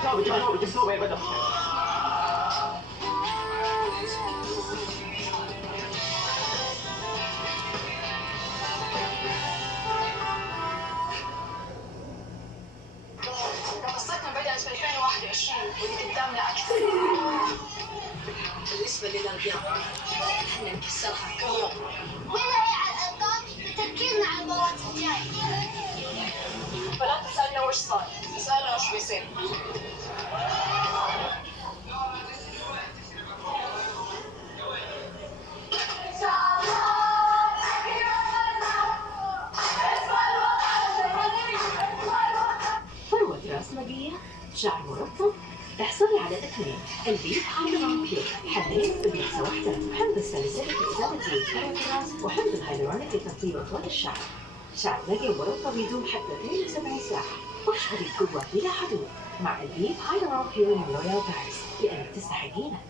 قصتنا بدأت في 2021 ودي قدامنا أكثر. بالنسبة للأرقام احنا نكسرها كل يوم. وين هي على الأرقام لتركيزنا على المباراة الجاية. فلا تسألنا وش صار، اسألنا وش بيصير. فروة رأسمالية، شعر مرطب، احصلي على 2 البيت هايلورون بيور، حبين بلحظة واحدة، حمض الساليسيليك لإزالة زيوت فروة الراس، وحمض الهايلورونيك لترطيب أطوال الشعر. شعر نقي ومرطب يدوم حتى 72 ساعة، واشعري بقوة بلا حدود مع البيت هايلورون بيور من لوريال باريس، لأنك تستحقينه.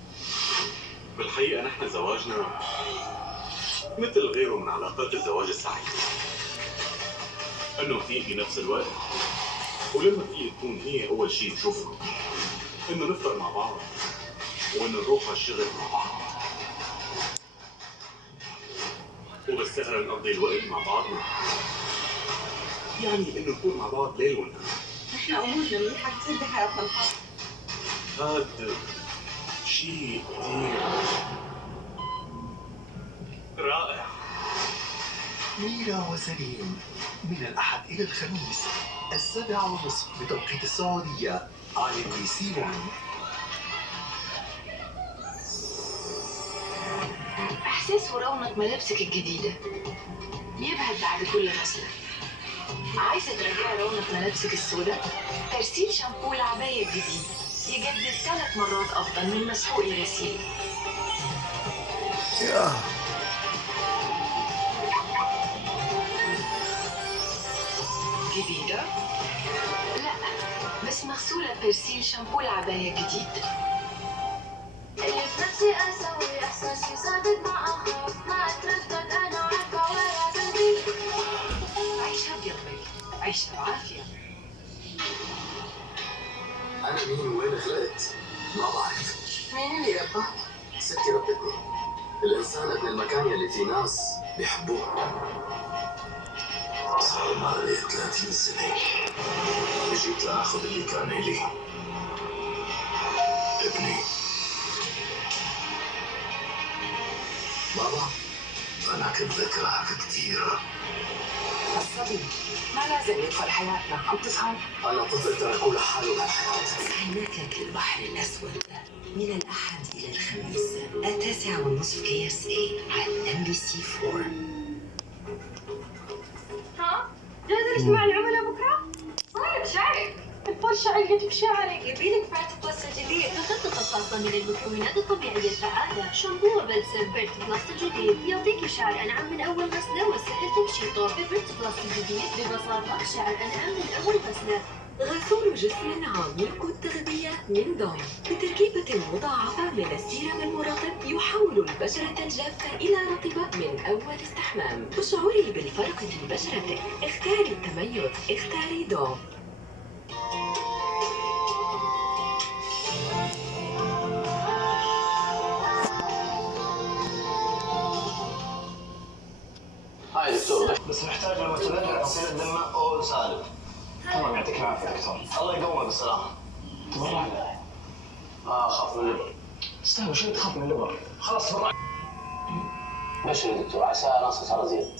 بالحقيقة نحن زواجنا مثل غيره من علاقات الزواج السعيد، انه فيه في نفس الوقت، ولما فيه تكون هي اول شيء تشوفه، انه نفطر مع بعض وانه نروح على الشغل مع بعض، وبالسهرة نقضي الوقت مع بعضنا، يعني انه نكون مع بعض ليل ونهار. احنا امورنا منيحة كثير بحياتنا الخاصة. هذا شيء كثير رائع. ميرا وسليم من الأحد إلى الخميس 7:30 بتوقيت السعودية على BBC 1. إحساس ورونق ملابسك الجديدة يبهت بعد كل غسلة. عايزة ترجعي رونق ملابسك السوداء؟ ترسيل شامبو العباية الجديد يجدد 3 مرات أفضل من مسحوق الغسيل. جديدة؟ لا، بس مغسولة بيرسيل شامبو العباية الجديد. اللي في نفسي أسوي إحساسي صادق ما أخاف ما أتردد أنا عارفة ولا بدي. عيشها بقلبك، عيشها بعافية. أنا مين وين خلقت؟ ما بعرف. مين اللي ربى؟ ستي ربتني. الإنسان ابن المكان يلي في ناس بيحبوه. صار معي 30 سنة جيت لآخذ اللي كان إلي، ابني. بابا أنا كنت ذكرك كثير. الصبي ما لازم يدخل حياتنا، عم تفهم؟ أنا طفل تركوا لحاله بهالحياة. هناك في البحر الأسود من الأحد إلى الخميس 9:30 KSA على MBC 4. ها؟ جاهزة لاجتماع العملاء بكرة؟ صاير شعرك الفرشة علقت بشعرك. يبيلك فات بلس الجديد بخطة الخاصة من المكونات الطبيعية الفعالة. شامبو وبلسم بيرت بلس الجديد يعطيك شعر أنعم من أول غسلة وسهل تمشيطه. بيرت بلس الجديد ببساطة شعر أنعم من أول غسلة. غسول جسم عميق التغذية من دوم بتركيبة مضاعفة من السيرم المرطب يحول البشرة الجافة إلى رطبة من أول استحمام. وشعوري بالفرق في بشرتك. اختاري التميز، اختاري دوم. هاي دكتور، بس نحتاج لما ترجع تصير الدم أو سالب. تمام، يعطيك العافية دكتور. الله يقومك بالسلامة. تبرع. أخاف من الليبر. استنى، شو تخاف من الليبر؟ خلاص تبرع. ماشي يا دكتور، عسى راسي صار زين.